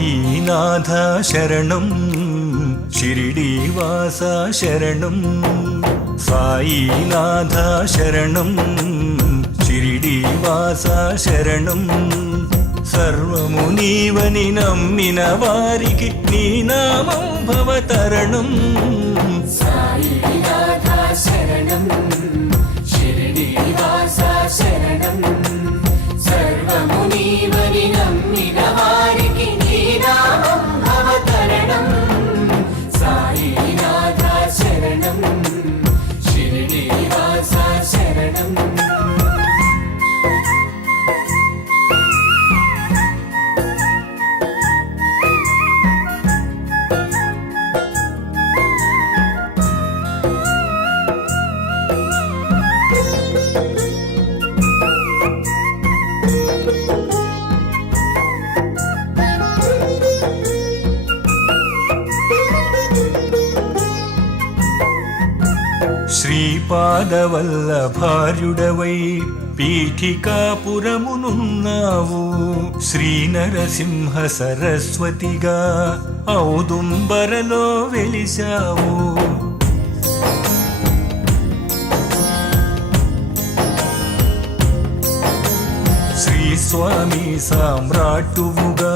సాయినాథ శరణం షిరిడీవాస శరణం సాయినాథ శరణం షిరిడీవాస శరణం సర్వము నీవని నమ్మిన వారికి నీ నామం భవతరణం సాయినాథ శరణం షిరిడీవాస శరణం సర్వము నీవని నమ్మిన వారికి నీ నామం భవతరణం సాయినాథ శరణం షిరిడీవాస శరణం శ్రీపాదవల్లభార్యుడవై పీఠికాపురమునున్నావు శ్రీనరసింహ సరస్వతిగా ఔదుంబరలో వెలిశావు శ్రీస్వామి సామ్రాట్టువుగా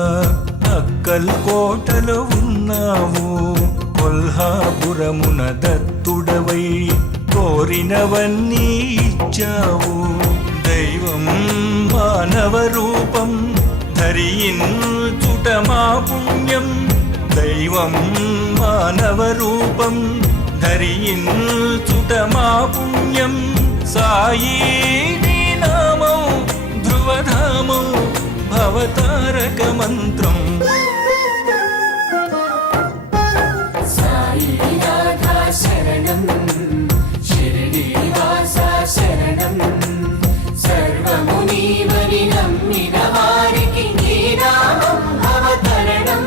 అక్కల్ కోటలో ఉన్నావు కొల్హాపురమున దత్తుడవై కోరినవన్నీ ఇచ్చావు దైవం మానవ రూపం ధరించుట మా పుణ్యం దైవం మానవ రూపం ధరించుట మా పుణ్యం సాయి నీ నామం ధ్రువధామం భవతారక మంత్రం సాయినాథ శరణం షిరిడీవాస శరణం సర్వము నీవని నమ్మిన వారికి నీ నామం భవతరణం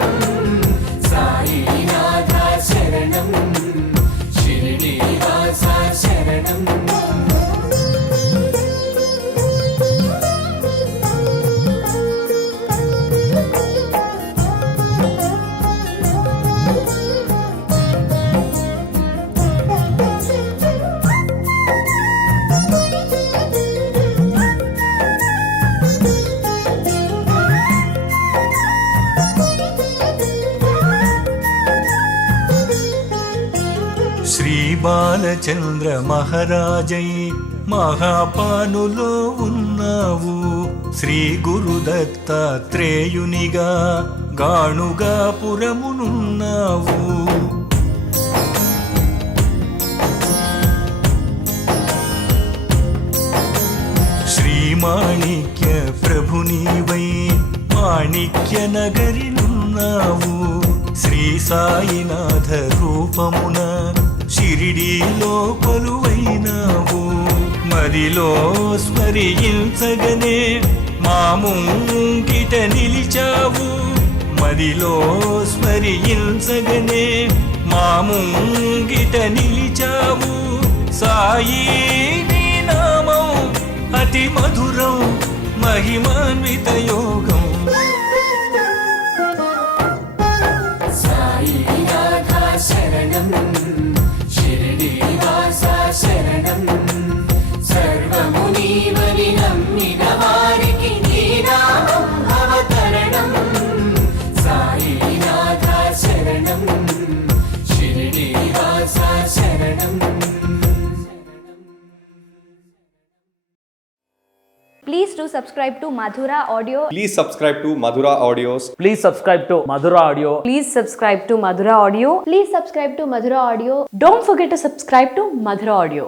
సాయినాథ శరణం షిరిడీవాస శరణం శ్రీ బాలచంద్ర మహారాజై మహాపానులో ఉన్నావు శ్రీ గురు దత్తాత్రేయునిగా గాణుగా పురమునున్నావు శ్రీ మాణిక్య ప్రభునివై మాణిక్య నగరినున్నావు శ్రీ సాయినాథ రూపమున షిరిడీలో కొలువైనావు మదిలో స్మరించగనే మా ముంగిట నిలిచావు మదిలో స్మరించగనే మా ముంగిట నిలిచావు సాయి నీ నామం అతి మధురం మహిమాన్విత యోగం సాయినాథ శరణం షిరిడీవాస శరణం సర్వము నీవని నమ్మిన వారికి నీ నామం భవతరణం సాయినాథ శరణం షిరిడీవాస శరణం Please do subscribe to Madhura Audio. Please subscribe to Madhura Audios. Please subscribe to Madhura Audio. Please subscribe to Madhura Audio. Please subscribe to Madhura Audio. Don't forget to subscribe to Madhura Audio.